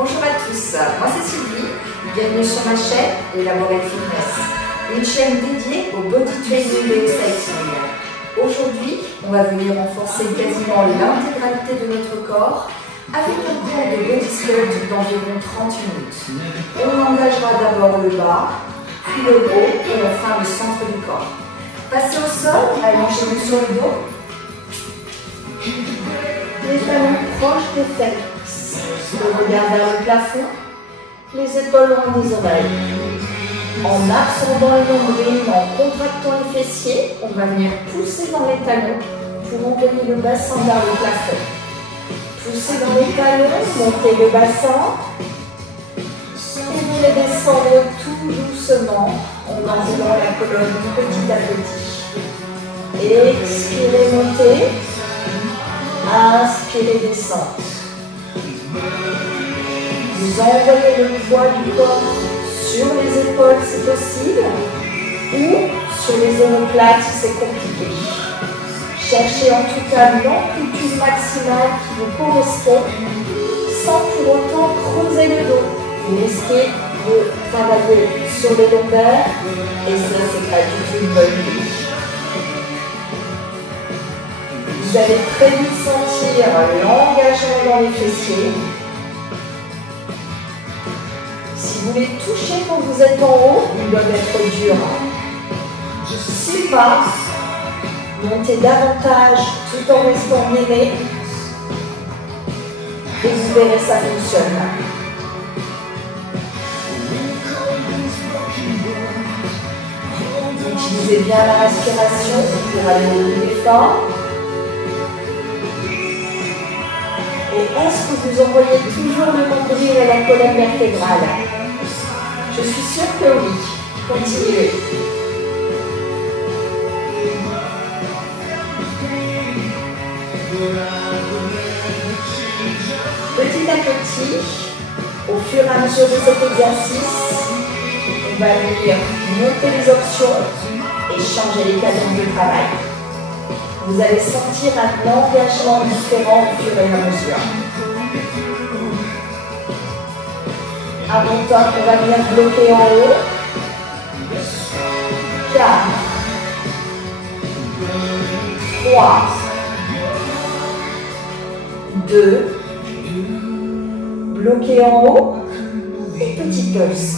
Bonjour à tous, moi c'est Sylvie, bienvenue sur ma chaîne Elaborate Fitness, une chaîne dédiée au body training et au cycling. Aujourd'hui, on va venir renforcer quasiment l'intégralité de notre corps avec un cours de body sculpt d'environ 30 minutes. On engagera d'abord le bas, puis le haut et enfin le centre du corps. Passez au sol, allongez-vous sur le dos. Les talons proches des fesses, le regard vers le plafond, les épaules loin des oreilles. En absorbant le nombril, en contractant les fessiers, on va venir pousser dans les talons pour envoyer le bassin vers le plafond. Poussez dans les talons, montez le bassin et venez descendre tout doucement en enroulant la colonne petit à petit. Expirez, montez. Inspirez, descente. Vous envoyez le poids du corps sur les épaules si possible ou sur les omoplates si c'est compliqué. Cherchez en tout cas l'amplitude maximale qui vous correspond sans pour autant creuser le dos. Vous risquez de travailler sur les longueurs et ça c'est pas du tout une bonne idée. Vous allez très vite sentir l'engagement dans les fessiers. Si vous les touchez quand vous êtes en haut, ils doivent être durs. Si pas, montez davantage tout en restant mêlé et vous verrez ça fonctionne. Utilisez bien la respiration pour aller au bout des formes. Et est-ce que vous envoyez toujours le nombril et la colonne vertébrale? Je suis sûre que oui. Continuez. Petit à petit, au fur et à mesure de cet exercice, on va venir monter les options et changer les cadences de travail. Vous allez sentir un engagement différent au fur et à mesure. À mon temps, on va venir bloquer en haut. 4, 3, 2, bloquer en haut. Et petit pulse,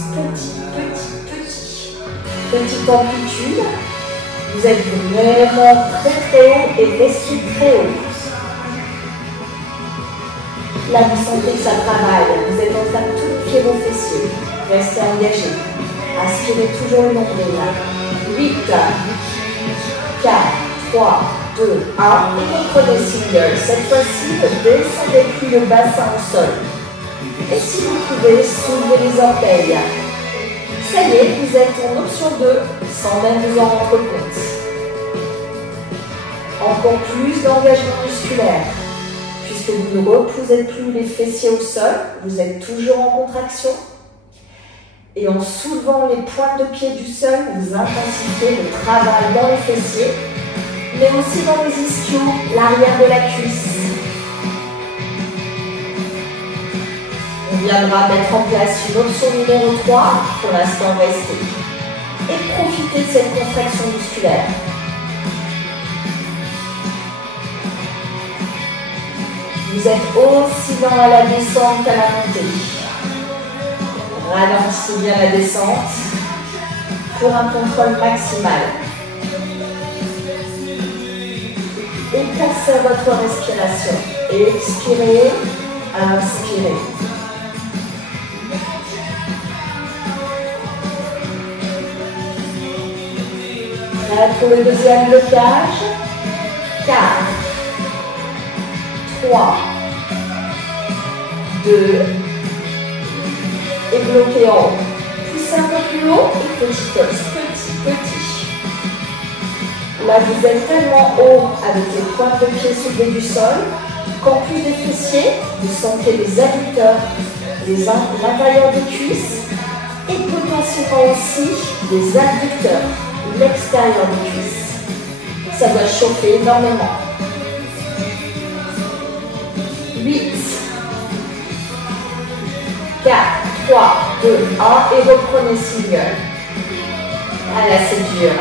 petite amplitude. Vous êtes vraiment très haut et restez très haut. Là, vous sentez que ça travaille. Vous êtes en train de tonifier vos fessiers. Restez engagé. Aspirez toujours le nombril. 8, 4, 3, 2, 1. Et comprenez single. Cette fois-ci, ne descendez plus le bassin au sol. Et si vous pouvez, soulevez les orteils. Ça y est, vous êtes en option 2, sans même vous en rendre compte. Encore plus d'engagement musculaire, puisque vous ne reposez plus les fessiers au sol, vous êtes toujours en contraction. Et en soulevant les pointes de pied du sol, vous intensifiez le travail dans les fessiers, mais aussi dans les ischios, l'arrière de la cuisse. On viendra mettre en place une option numéro 3, pour l'instant restez. Et profitez de cette contraction musculaire. Vous êtes aussi lent à la descente qu'à la montée. Ralentissez bien la descente pour un contrôle maximal. Et pensez à votre respiration. Expirez, inspirez. Prêt pour le deuxième blocage. 4, 3, 2, et bloquez en haut. Poussez un peu plus haut et petit pulse, petit. Là, vous êtes tellement haut avec les pointes de pied soulevées du sol qu'en plus des fessiers, vous sentez les adducteurs, l'intérieur des cuisses et potentiellement aussi les adducteurs, l'extérieur des cuisses. Ça doit chauffer énormément. 8, 4, 3, 2, 1 et reprenez single. Ah là c'est dur.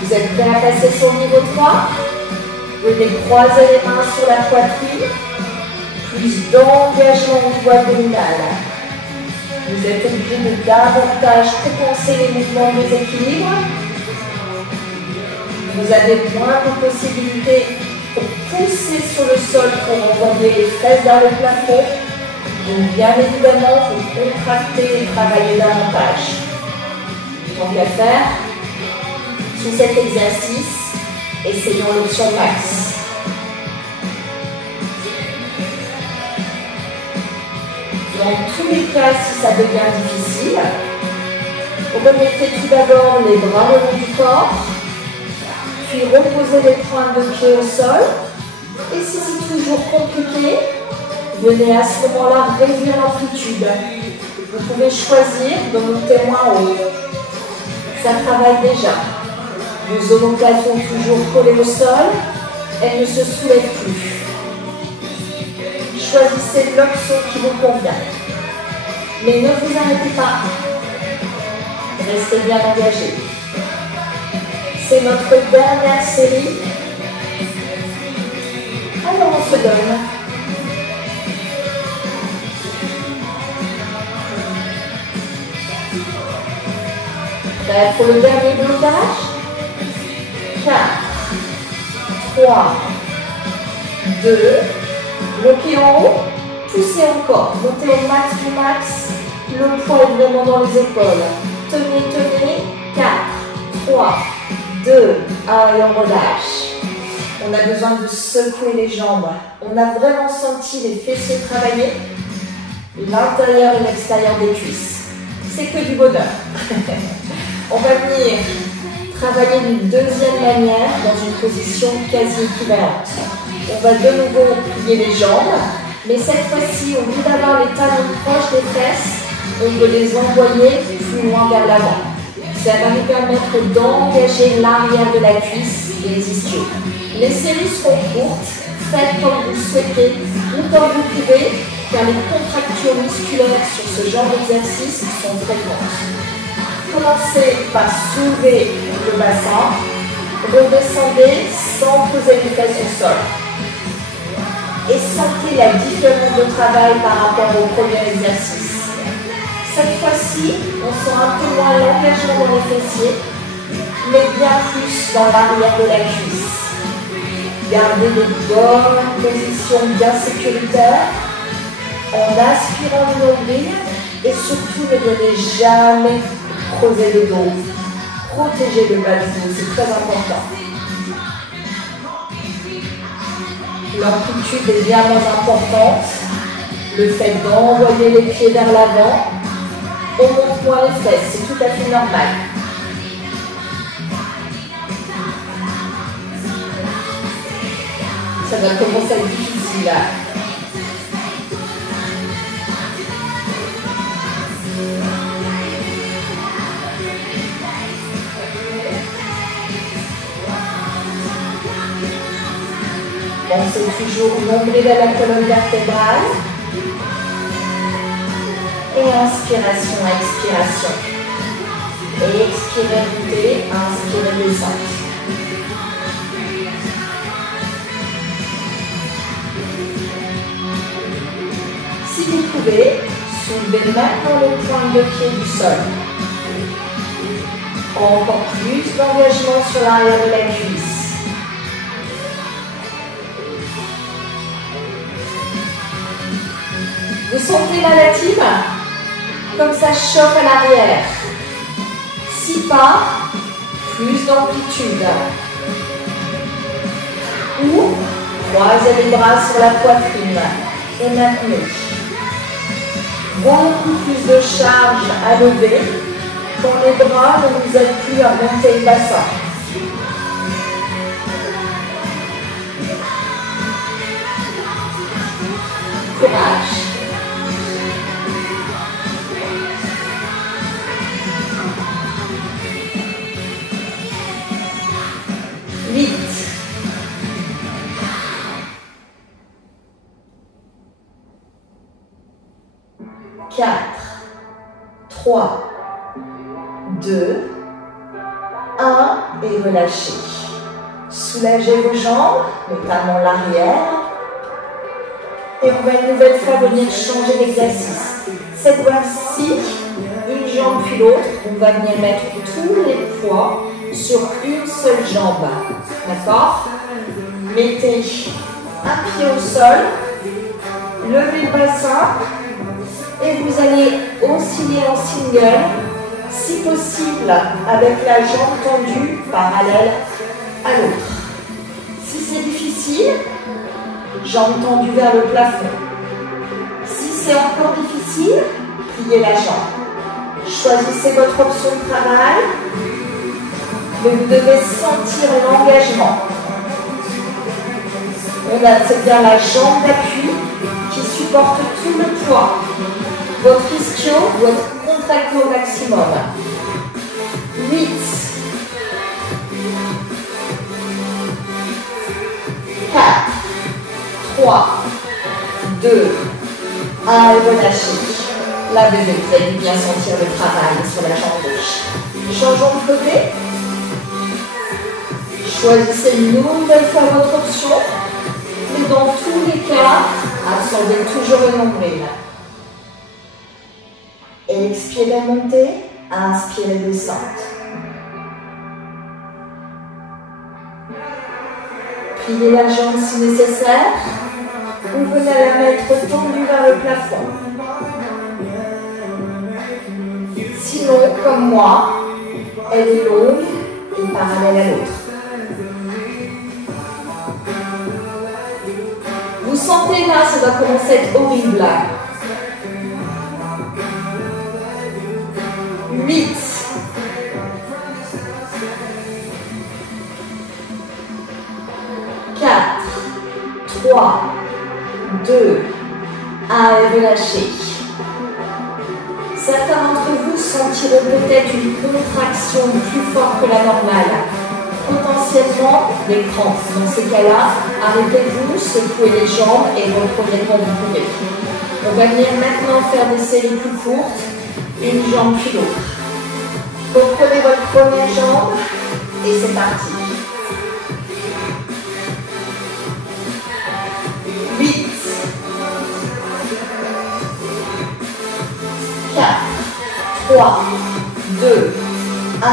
Vous êtes prêts à passer sur le niveau 3? Venez croiser les mains sur la poitrine. Plus d'engagement au niveau abdominal. Vous êtes obligé de davantage compenser les mouvements de déséquilibre. Vous avez moins de possibilités pour pousser sur le sol pour envoyer les fesses vers le plafond. Donc bien évidemment, vous contractez et travaillez davantage. Tant qu'à faire, sous cet exercice, essayons l'option max. Dans tous les cas, si ça devient difficile, remettez tout d'abord les bras le long du corps, puis reposez les pointes de pied au sol. Et si c'est toujours compliqué, venez à ce moment-là réduire l'amplitude. Vous pouvez choisir de monter moins haut. Ça travaille déjà. Vos omoplates sont toujours collées au sol. Elles ne se soulèvent plus. Choisissez l'option qui vous convient. Mais ne vous arrêtez pas. Restez bien engagé. C'est notre dernière série. Alors on se donne. Prêt pour le dernier blocage? 4, 3, 2, bloquez en haut, poussez encore, montez au max du max, le poids est vraiment dans les épaules. Tenez, tenez, 4, 3, 2, 1 et on relâche. On a besoin de secouer les jambes. On a vraiment senti les fessiers travailler, l'intérieur et l'extérieur des cuisses. C'est que du bonheur. On va venir travailler d'une deuxième manière dans une position quasi équivalente. On va de nouveau plier les jambes, mais cette fois-ci, au lieu d'avoir les talons proches des fesses, on veut les envoyer plus loin vers l'avant. Ça va nous permettre d'engager l'arrière de la cuisse et les ischios. Les séries seront courtes, faites comme vous souhaitez ou comme vous pouvez, car les contractures musculaires sur ce genre d'exercice sont fréquentes. Commencez par soulever le bassin, redescendez sans poser les fesses au sol. Et sentez la différence de travail par rapport au premier exercice. Cette fois-ci, on sent un peu moins l'engagement dans les fessiers, mais bien plus dans l'arrière de la cuisse. Gardez de bonnes positions bien sécuritaires en aspirant le nombril et surtout ne venez jamais creuser le dos. Protégez le bas du dos, c'est très important. L'amplitude est bien moins importante. Le fait d'envoyer les pieds vers l'avant, on monte moins les fesses, c'est tout à fait normal. Ça va commencer à être difficile là. Pensez toujours nombril à la colonne vertébrale. Et inspiration, expiration. Et expirez, montez, inspirez, descente. Si vous pouvez, soulevez maintenant les pointes de pied du sol. Encore plus d'engagement sur l'arrière de la cuisse. Vous sentez la relative? Comme ça chauffe à l'arrière. 6 pas, plus d'amplitude. Ou croisez les bras sur la poitrine et maintenez. Beaucoup plus de charge à lever quand les bras ne vous aident plus à monter le bassin. Courage. Quatre, 3, 2, 1 et relâchez. Soulagez vos jambes, notamment l'arrière. Et on va une nouvelle fois venir changer d'exercice. Cette fois-ci, une jambe puis l'autre, on va venir mettre tous les poids sur une seule jambe. D'accord? Mettez un pied au sol, levez le bassin et vous allez osciller en single, si possible avec la jambe tendue parallèle à l'autre. Si c'est difficile, jambe tendue vers le plafond. Si c'est encore difficile, pliez la jambe. Choisissez votre option de travail, mais vous devez sentir l'engagement. C'est bien la jambe d'appui qui supporte tout le poids. Votre ischio doit être contracté au maximum. 8, 4, 3, 2, 1 et relâchez. Là, vous allez bien sentir le travail sur la jambe gauche. Changeons de côté. Choisissez une nouvelle fois votre option. Et dans tous les cas, ascendez toujours le nombril. Expirez, montez. Inspirez, descente. Pliez la jambe si nécessaire. Ou venez la mettre tendue vers le plafond. Sinon, comme moi, elle est longue et parallèle à l'autre. Vous sentez là, ça doit commencer à être horrible. 8, 4, 3, 2, 1 et relâchez. Certains d'entre vous sentiront peut-être une contraction plus forte que la normale. Potentiellement des crampes. Dans ces cas-là, arrêtez-vous, secouez les jambes et reprenez quand vous pouvez. On va venir maintenant faire des séries plus courtes, une jambe puis l'autre. Reprenez votre première jambe et c'est parti. 8, 4, 3, 2, 1,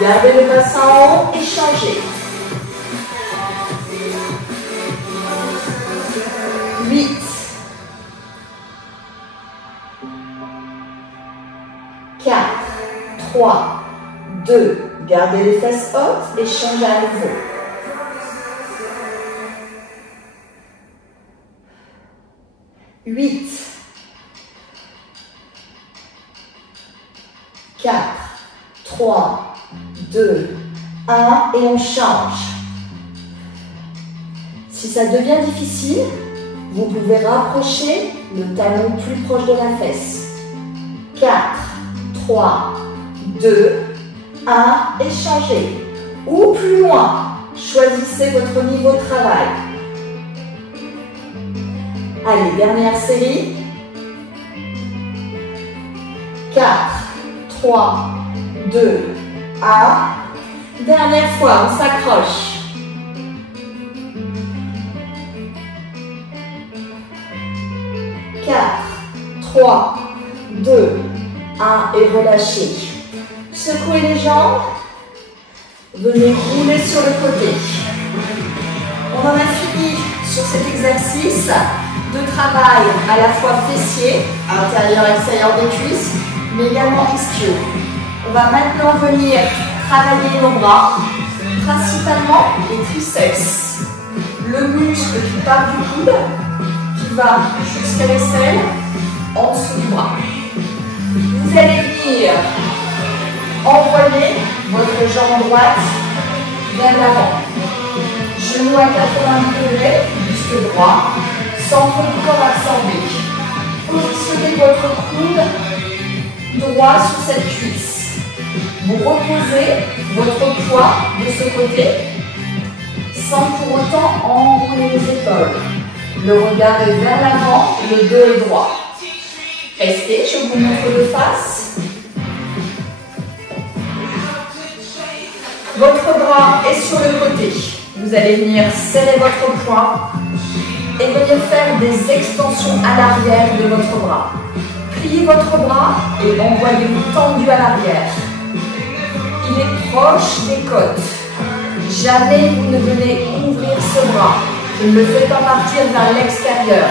gardez le bassin en haut et changez. 8, 4, 3, 2, gardez les fesses hautes et changez à nouveau. 8, 4, 3, 2, 1 et on change. Si ça devient difficile, vous pouvez rapprocher le talon plus proche de la fesse. 4, 3, 2, 1 et changez. Ou plus loin, choisissez votre niveau de travail. Allez, dernière série. 4, 3, 2, 1. Dernière fois, on s'accroche. 4, 3, 2, 1 et relâchez. Secouez les jambes. Venez rouler sur le côté. On en a fini sur cet exercice de travail à la fois fessier, intérieur et extérieur des cuisses, mais également ischio. On va maintenant venir travailler nos bras, principalement les triceps. Le muscle qui part du coude, qui va jusqu'à l'aisselle, en dessous du bras. Vous allez venir envoyer votre jambe droite vers l'avant. Genou à 90 degrés, buste droit, centre du corps absorbé. Positionnez votre coude droit sur cette cuisse. Vous reposez votre poids de ce côté sans pour autant enrouler les épaules. Le regard est vers l'avant, le dos est droit. Restez, je vous montre de face. Votre bras est sur le côté. Vous allez venir serrer votre poing et venir faire des extensions à l'arrière de votre bras. Pliez votre bras et envoyez-vous tendu à l'arrière. Il est proche des côtes. Jamais vous ne venez ouvrir ce bras. Je ne le fais pas partir vers l'extérieur.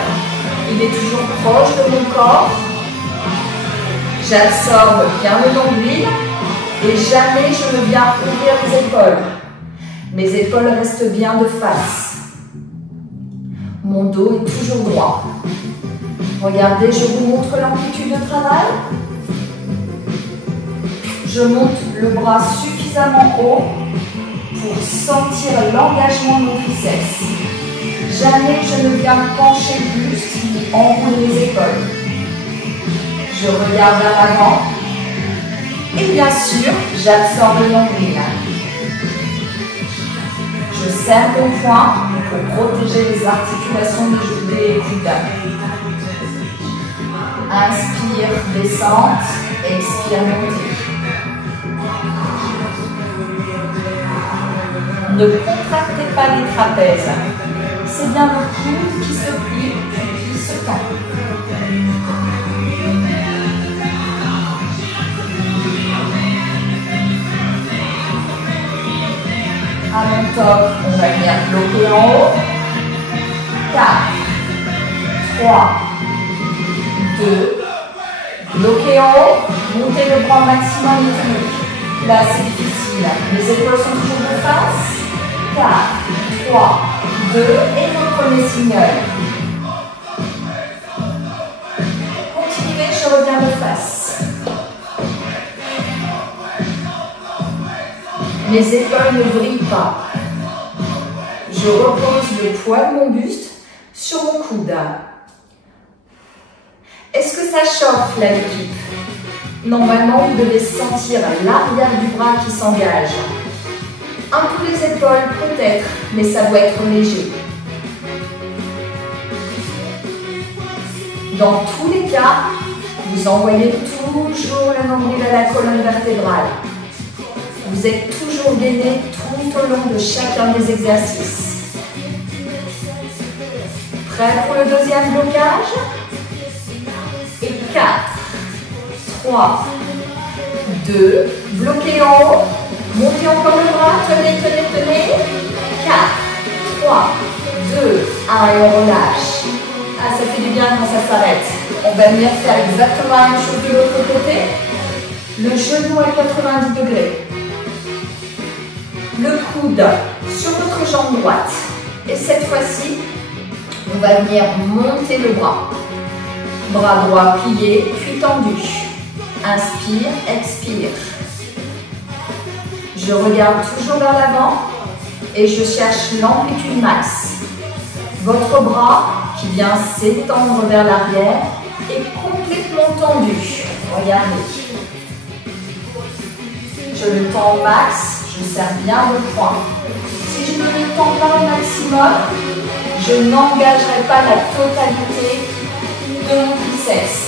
Il est toujours proche de mon corps. J'absorbe bien le nombril et jamais je ne viens ouvrir les épaules. Mes épaules restent bien de face. Mon dos est toujours droit. Regardez, je vous montre l'amplitude de travail. Je monte le bras suffisamment haut pour sentir l'engagement de mon triceps. Jamais je ne viens pencher le buste ni enrouler les épaules. Je regarde vers l'avant et bien sûr, j'absorbe le nombril. Je serre mon poing pour protéger les articulations des genoux et coudes. Inspire, descente, expire, montée. Ne contractez pas les trapèzes. C'est bien le coude qui se plie puis qui se tend. À mon top, on va venir bloquer en haut. 4, 3, 2, bloquer en haut, montez le bras maximum étiré. Là, c'est difficile. Les épaules sont toujours de face. 4, 3, 2, et vous prenez signal. Continuez, je reviens de face. Mes épaules ne brillent pas. Je repose le poids de mon buste sur mon coude. Est-ce que ça chauffe la équipe? Normalement, vous devez sentir l'arrière du bras qui s'engage. Un peu les épaules peut-être, mais ça doit être léger. Dans tous les cas, vous envoyez toujours le nombril à la colonne vertébrale. Vous êtes toujours gainé tout au long de chacun des exercices. Prêt pour le deuxième blocage? Et 4, 3, 2, bloquez en haut, montez encore le bras, tenez, tenez, tenez. 4, 3, 2, 1 et on relâche. Ah, ça fait du bien quand ça s'arrête. On va venir faire exactement la même chose de l'autre côté. Le genou à 90 degrés. Le coude sur votre jambe droite. Et cette fois-ci, on va venir monter le bras. Bras droit plié, puis tendu. Inspire, expire. Je regarde toujours vers l'avant et je cherche l'amplitude max. Votre bras qui vient s'étendre vers l'arrière est complètement tendu. Regardez. Je le tends au max, je serre bien le poing. Si je ne le tends pas au maximum, je n'engagerai pas la totalité de mon triceps.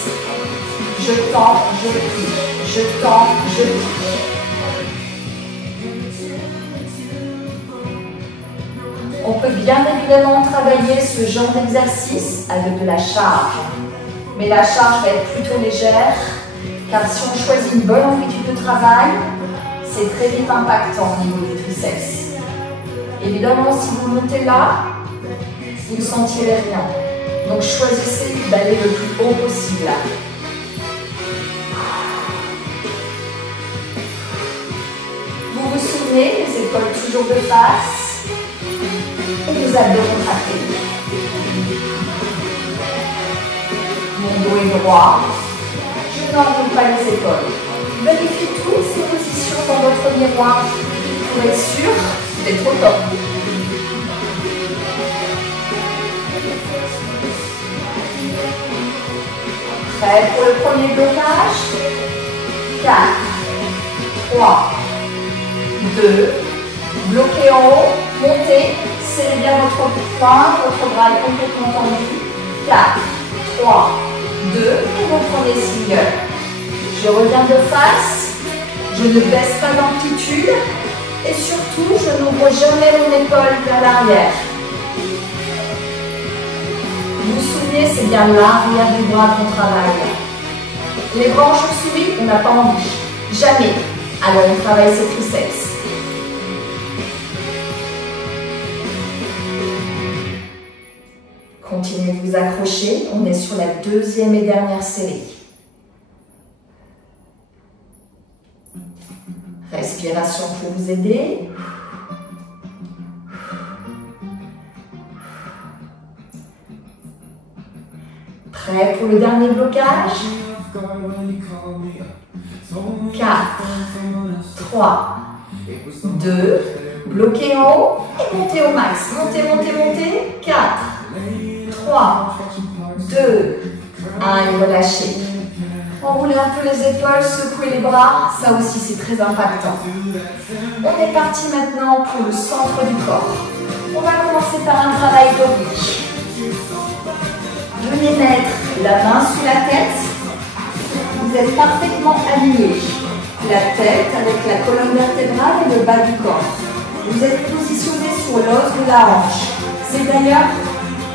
Je tends, je plie. Je tends, je plie. On peut bien évidemment travailler ce genre d'exercice avec de la charge. Mais la charge va être plutôt légère, car si on choisit une bonne amplitude de travail, c'est très vite impactant au niveau des triceps. Évidemment, si vous montez là, vous ne sentirez rien. Donc choisissez d'aller le plus haut possible. Vous vous souvenez, les épaules toujours de face. Et les abdos contractés. Mon dos est droit. Je n'enroule pas les épaules. Vérifiez toutes ces positions dans votre miroir pour être sûr d'être au top. Prêt pour le premier blocage? 4, 3, 2, bloquez en haut, montez. Serrez bien votre poing, votre bras est complètement tendu. 4, 3, 2, et vous prenez single. Je reviens de face, je ne baisse pas d'amplitude, Et surtout, je n'ouvre jamais mon épaule vers l'arrière. Vous vous souvenez, c'est bien l'arrière du bras qu'on travaille. Les bras en chauve-souris, on n'a pas envie. Jamais. Alors on travaille ses triceps. Continuez de vous accrocher. On est sur la deuxième et dernière série. Respiration pour vous aider. Prêt pour le dernier blocage? 4, 3, 2, bloquez en haut et montez au max. Montez, montez, montez. 4, 3, 2, 1 et relâchez. Enroulez un peu les épaules, secouez les bras, ça aussi c'est très impactant. On est parti maintenant pour le centre du corps. On va commencer par un travail d'oblique. Venez mettre la main sous la tête. Vous êtes parfaitement aligné. La tête avec la colonne vertébrale et le bas du corps. Vous êtes positionné sur l'os de la hanche. C'est d'ailleurs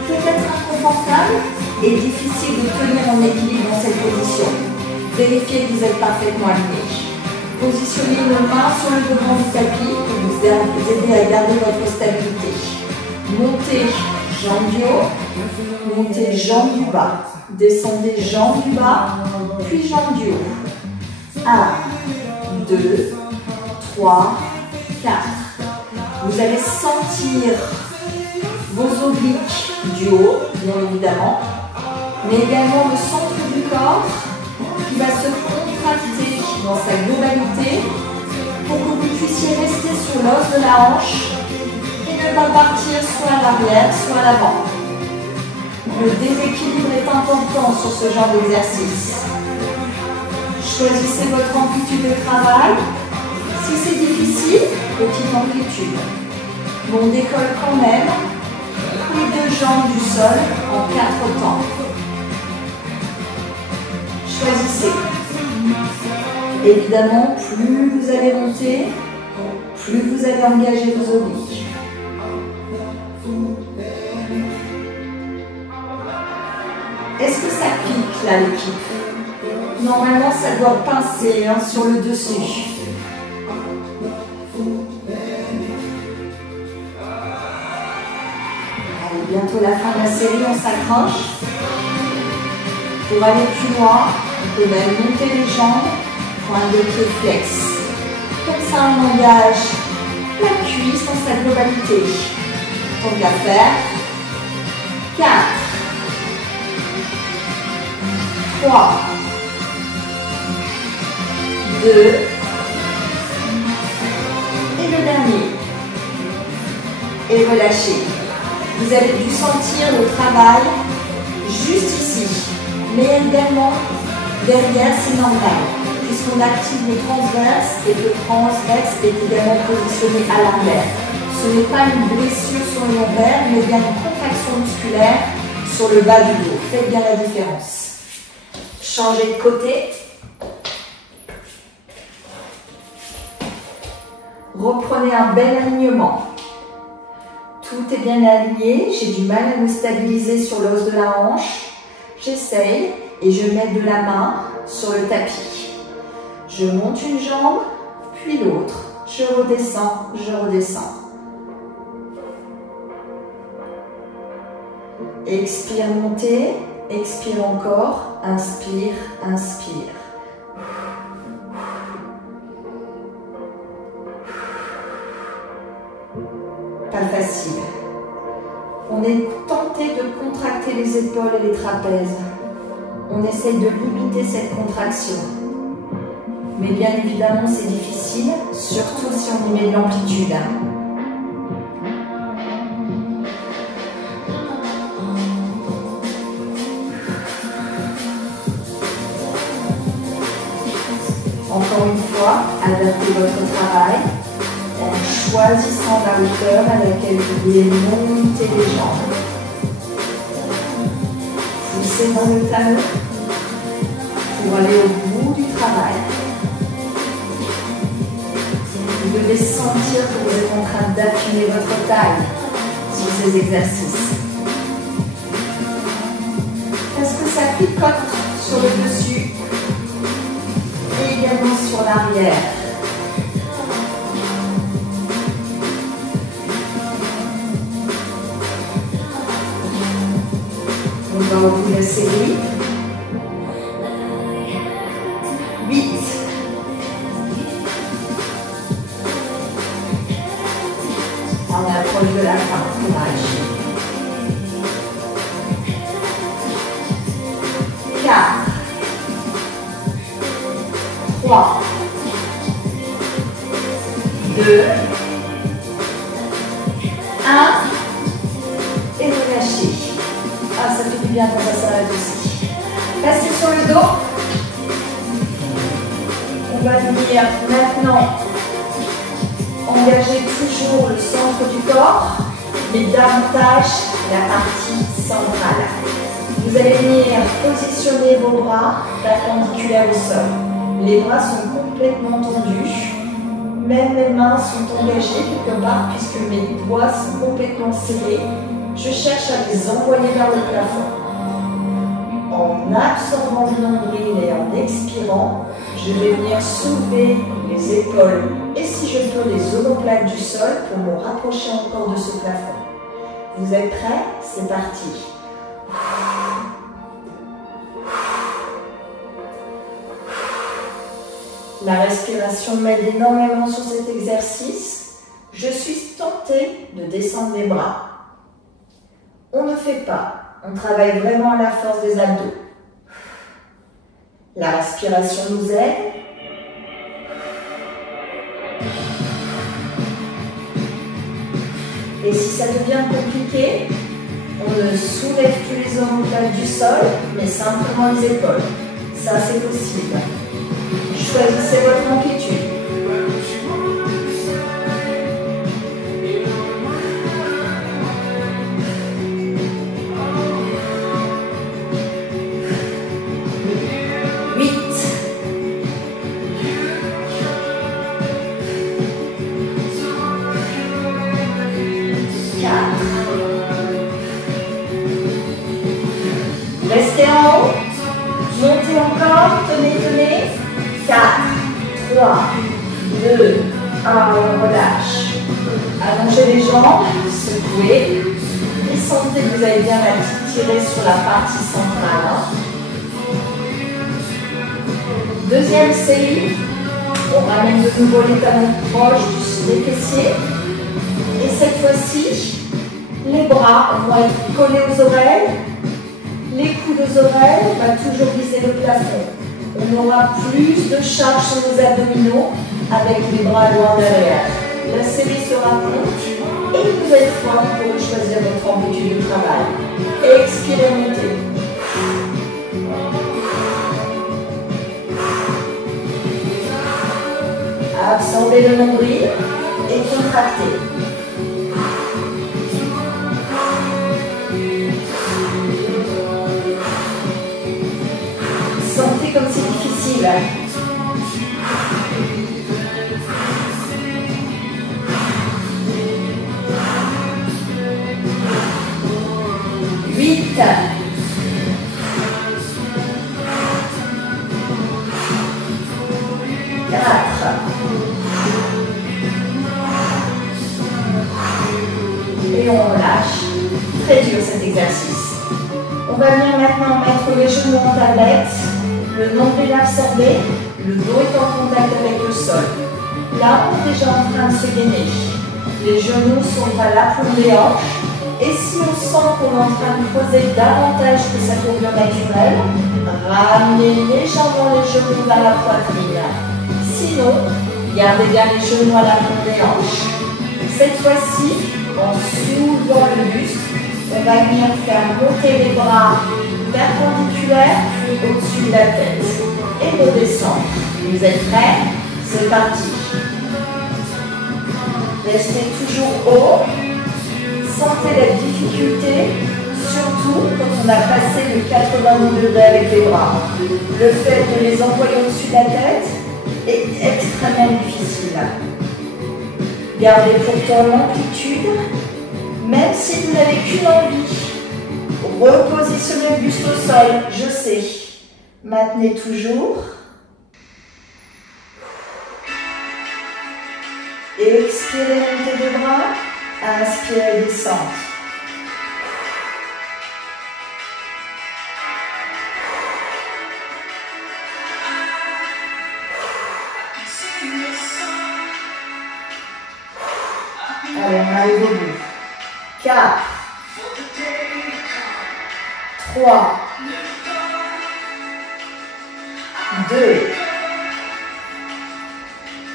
peut-être inconfortable et difficile de tenir en équilibre dans cette position. Vérifiez que vous êtes parfaitement aligné. Positionnez une main sur le devant du tapis pour vous aider à garder votre stabilité. Montez jambes du haut, montez jambes du bas. Descendez jambes du bas, puis jambes du haut. 1, 2, 3, 4. Vous allez sentir vos obliques du haut, bien évidemment, mais également le centre du corps qui va se contracter dans sa globalité pour que vous puissiez rester sur l'os de la hanche et ne pas partir soit à l'arrière, soit à l'avant. Le déséquilibre est important sur ce genre d'exercice. Choisissez votre amplitude de travail. Si c'est difficile, petite amplitude. Mais on décolle quand même les deux jambes du sol en 4 temps. Choisissez. Évidemment, plus vous allez monter, plus vous allez engager vos obliques. Est-ce que ça pique là, l'équipe? Normalement, ça doit pincer sur le dessus. Allez, bientôt la fin de la série, on s'accroche. Pour aller plus loin, on peut même monter les jambes, point de pied flex. Comme ça, on engage la cuisse dans sa globalité. On va faire 4, 3, 2, et le dernier. Et relâchez. Vous avez dû sentir le travail juste ici, mais également derrière, c'est normal, puisqu'on active le transverse et le transverse est également positionné à l'envers. Ce n'est pas une blessure sur le lombaire, mais bien une contraction musculaire sur le bas du dos. Faites bien la différence. Changez de côté. Reprenez un bel alignement. Tout est bien aligné. J'ai du mal à me stabiliser sur l'os de la hanche. J'essaye et je mets de la main sur le tapis. Je monte une jambe, puis l'autre. Je redescends, je redescends. Expire, montez. Expire encore. Inspire, inspire. Pas facile. On est tenté de contracter les épaules et les trapèzes. On essaye de limiter cette contraction. Mais bien évidemment, c'est difficile, surtout si on y met de l'amplitude. Encore une fois, adaptez votre travail en choisissant la hauteur à laquelle vous voulez monter les jambes. Poussez dans le talon pour aller au bout du travail. Vous devez sentir que vous êtes en train d'affiner votre taille sur ces exercices. Parce que ça picote sur le dessus et également sur l'arrière. On va ouvrir la série. 8. On approche de la fin, courage. 4. 3. 2. 1. Et relâchez. Ah, ça fait du bien quand ça s'arrête aussi. Passez sur le dos. On va venir maintenant engager toujours le centre du corps, mais davantage la partie centrale. Vous allez venir positionner vos bras perpendiculaires au sol. Les bras sont complètement tendus. Même mes mains sont engagées quelque part puisque mes doigts sont complètement serrés. Je cherche à les envoyer vers le plafond. En absorbant le nombril et en expirant, je vais venir soulever les épaules et si je peux les omoplates du sol pour me rapprocher encore de ce plafond. Vous êtes prêts? C'est parti. La respiration m'aide énormément sur cet exercice. Je suis tentée de descendre les bras. On ne fait pas. On travaille vraiment à la force des abdos. La respiration nous aide. Et si ça devient compliqué, on ne soulève plus les omoplates du sol, mais simplement les épaules. Ça, c'est possible. Choisissez votre amplitude. Restez en haut. Montez encore. Tenez, tenez. 4, 3, 2, 1. On relâche. Allongez les jambes. Secouez. Et sentez que vous allez bien la tirer sur la partie centrale. Deuxième série. On ramène de nouveau les talons proches des fessiers. Et cette fois-ci, les bras vont être collés aux oreilles. Les coudes aux oreilles, on va toujours viser le plafond. On aura plus de charge sur nos abdominaux avec les bras loin derrière. La série sera courte et une nouvelle fois pour choisir votre amplitude de travail. Expirez, montez. Absorbez le nombril et contractez. Sentez comme c'est difficile. 8. 4. Et on relâche. Très dur cet exercice. On va venir maintenant mettre les genoux en tablette, le nombril absorbé, le dos est en contact avec le sol. Là, on est déjà en train de se gainer. Les genoux sont à l'aplomb des hanches. Et si on sent qu'on est en train de poser davantage que sa courbure naturelle, ramenez légèrement les genoux vers la poitrine. Sinon, gardez bien les genoux à l'aplomb des hanches. Cette fois-ci, en soulevant le buste, on va venir faire monter les bras perpendiculaires au-dessus de la tête et redescendre. Vous êtes prêts? C'est parti. Restez toujours haut. Sentez la difficulté, surtout quand on a passé le 90 degrés avec les bras. Le fait de les envoyer au-dessus de la tête est extrêmement difficile. Gardez pourtant l'amplitude, même si vous n'avez qu'une envie. Repositionnez le buste au sol, je sais. Maintenez toujours. Expirez, montez les bras. Inspirez, descente. Allez, on arrive au bout. 4, 3, 2,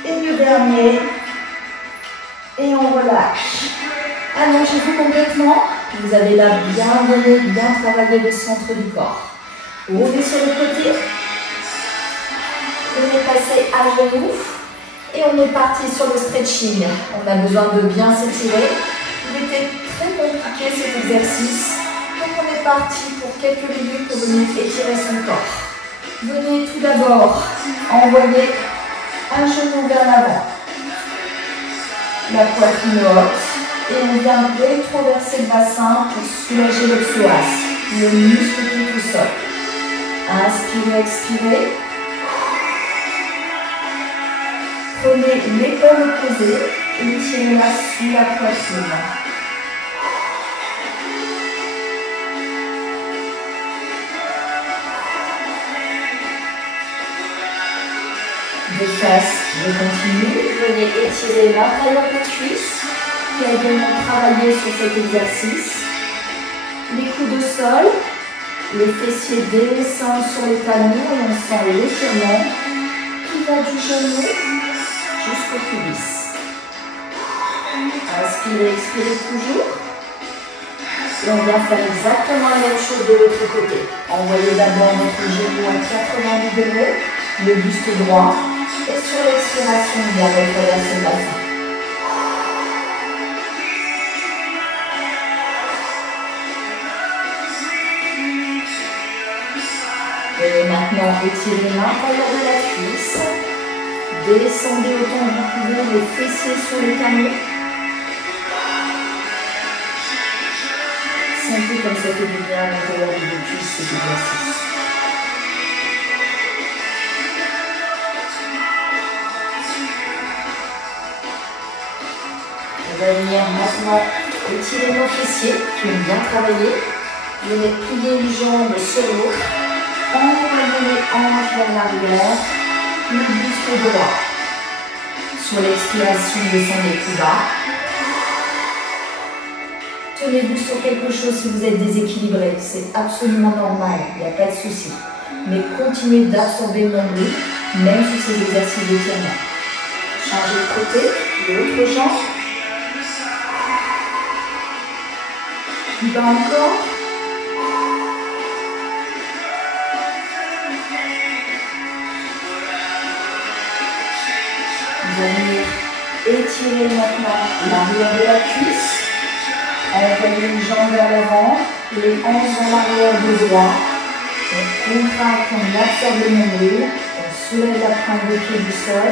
et le dernier, et on relâche. Allongez-vous complètement, vous avez là bien donné, bien travaillé le centre du corps. Roulez sur le côté, venez passer à genoux, et on est parti sur le stretching. On a besoin de bien s'étirer. Il était très compliqué cet exercice, donc on est parti pour quelques minutes pour venir étirer son corps. Venez tout d'abord envoyer un genou vers l'avant, la poitrine haute, et on vient rétroverser le bassin pour soulager le psoas, le muscle qui est tout seul. Inspirez, expirez. Prenez l'épaule opposée et tirez-la sous la poitrine. De face, je continue. Venez étirer l'intérieur des cuisses qui a également travaillé sur cet exercice. Les coudes au sol, les fessiers descendent sur les talons et on sent l'étirement qui va du genou jusqu'au pubis. Inspirez, expirez toujours. Et on vient faire exactement la même chose de l'autre côté. Envoyez d'abord notre genou à 90 degrés, le buste droit. Et sur l'expiration, on vient retraverser le bassin. Et maintenant, étirez l'intérieur de la cuisse. Descendez autant que vous pouvez les fessiers sur les talons. Sentez comme ça fait du bien à l'intérieur de vos cuisses cet exercice. On va venir maintenant étirer nos fessiers qui ont bien travaillé. Venez plier une jambe sur l'autre. Envoyez les hanches vers l'arrière. Le buste droit. Sur l'expiration, descendez plus bas. Tenez-vous sur quelque chose si vous êtes déséquilibré. C'est absolument normal, il n'y a pas de souci. Mais continuez d'absorber le nombril, même sur ces exercices d'étirement. Changez de côté, l'autre jambe. Plus bas encore. Vous allez étirer maintenant l'arrière de la cuisse. Envoyez une jambe vers l'avant, les hanches dans l'arrière du droit. On contracte, on absorbe le nombril, on soulève la pointe de pied du sol.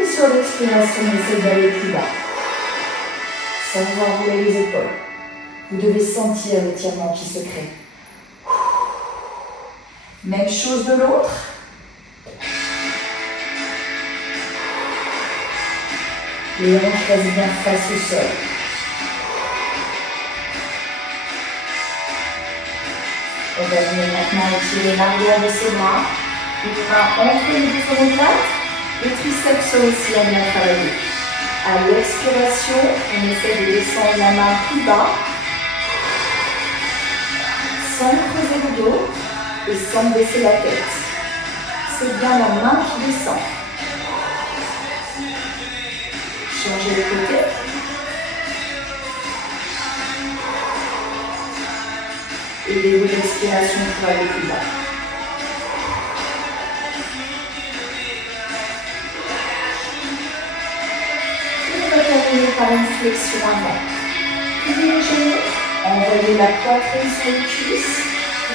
Et sur l'expiration, on essaie d'aller plus bas. Sans enrouler les épaules. Vous devez sentir l'étirement qui se crée. Même chose de l'autre. Les hanches restent bien face au sol. On va venir maintenant étirer l'arrière de ses bras. Les bras entre les deux omoplates. Le triceps aussi a bien travaillé. À l'expiration, on essaie de descendre la main plus bas. Sans creuser le dos et sans baisser la tête. C'est bien la main qui descend. Changez de côté. Et déroulez l'expiration pour aller plus bas. Et on va terminer par une flexion avant. Pliez les genoux, envoyez la poitrine sur les cuisses,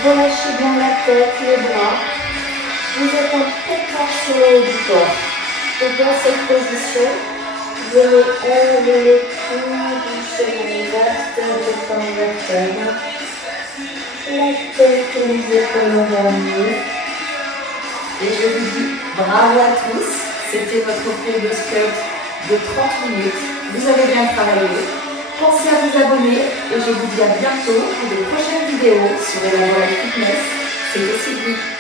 relâchez bien la tête, les bras. Vous êtes en contact sur le haut du corps. Et dans cette position, venez enlever tout doucement les vertèbres par vertèbre. La tête et les épaules endormies. Et je vous dis bravo à tous. C'était votre cours de squat de 30 minutes. Vous avez bien travaillé. Pensez à vous abonner et je vous dis à bientôt pour de prochaines vidéos sur Elaborate Fitness. C'était Sylvie.